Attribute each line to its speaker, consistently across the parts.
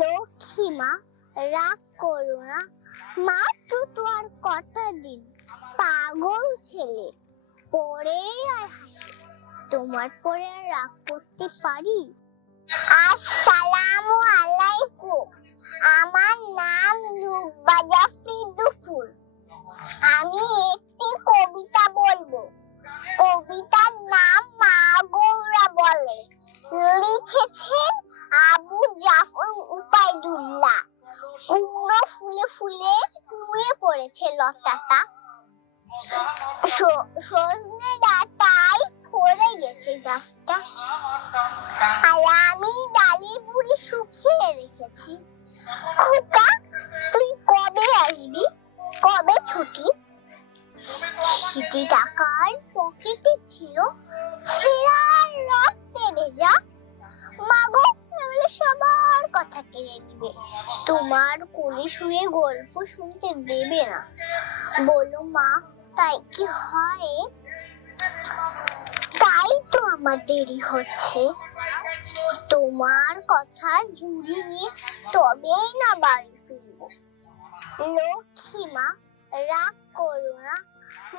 Speaker 1: লক্ষ্মী মা, রাগ করো না। মাত্র তো আর কটা দিন। পাগল ছেলে। পরে আর হাসি। তোমার পরে আর রাগ করতে পারি? আসসালামু আলাইকুম। আমার নাম রূপবাজা ফিদুফুল আমি একটি কবিতা বলব। কবিতার নাম মা গৌরা বলে। লিখেছেন আবু লতাটা সজনে ডাটাই পড়ে গেছে গাছটা। আর আমি ডালের বুড়ি শুকিয়ে রেখেছি। খোকা, তুই কবে আসবি? কবে ছুটি? ছিটি টাকার পকেটে ছিল তোমার কোলে শুয়ে গল্প শুনতে দেবে না। বলো মা, তাই কি হয়? তাই তো আমার দেরি হচ্ছে। তোমার কথা জুড়ি নিয়ে তবেই না বাড়ি ফিরবো। লক্ষ্মী মা, রাগ করো না।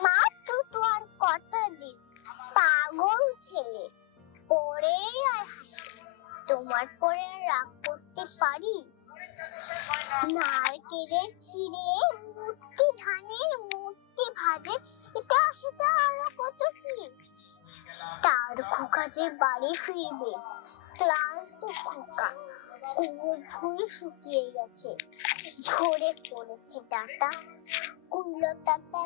Speaker 1: মাত্র তো আর কটা দিন। পাগল ছেলে। পরে আর তোমার পরে রাগ করতে পারি? নারকেলের চিড়ে মুটকি ধানের মুটকি ভাজে। এটা সেটা আরও কত কি? তার খোকা যে বাড়ি ফিরবে, ক্লান্ত খোকা কুমড়ো ফুল শুকিয়ে গেছে। ঝরে পড়েছে ডাটা কুলতাটা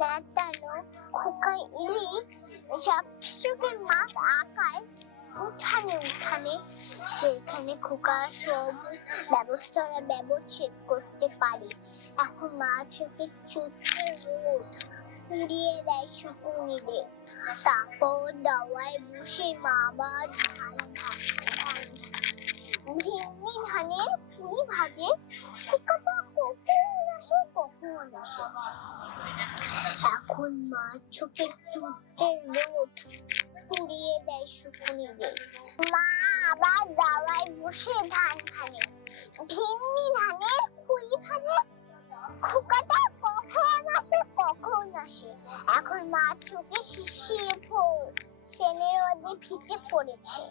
Speaker 1: ন্যাটানো খোকা ইলি সব শিশুকের মাছ আঁকায় উঠানে উঠানে যেখানে খোকা সব ব্যবস্থারা ব্যবচ্ছেদ করতে পারে। এখন মা চোখে চোখে রোদ পুড়িয়ে দেয় শুকুনিলে তারপর দাওয়ায় বসে মা বা ধান ভাজে। ধানের ফুল ভাজে। কখন আসে এখন মা চোখে চুটে রোদ পুড়িয়ে দেয় শুকুনিলে মা আবার দাওয়ায় বসে ধান খানে। ভিন্নি ধানের খুলি ভাজে। খোকাটা কখন আসে কখন আসে। এখন মা চোখে শিশিয়ে ভোর। সেনের ওদের ফিটে পড়েছে।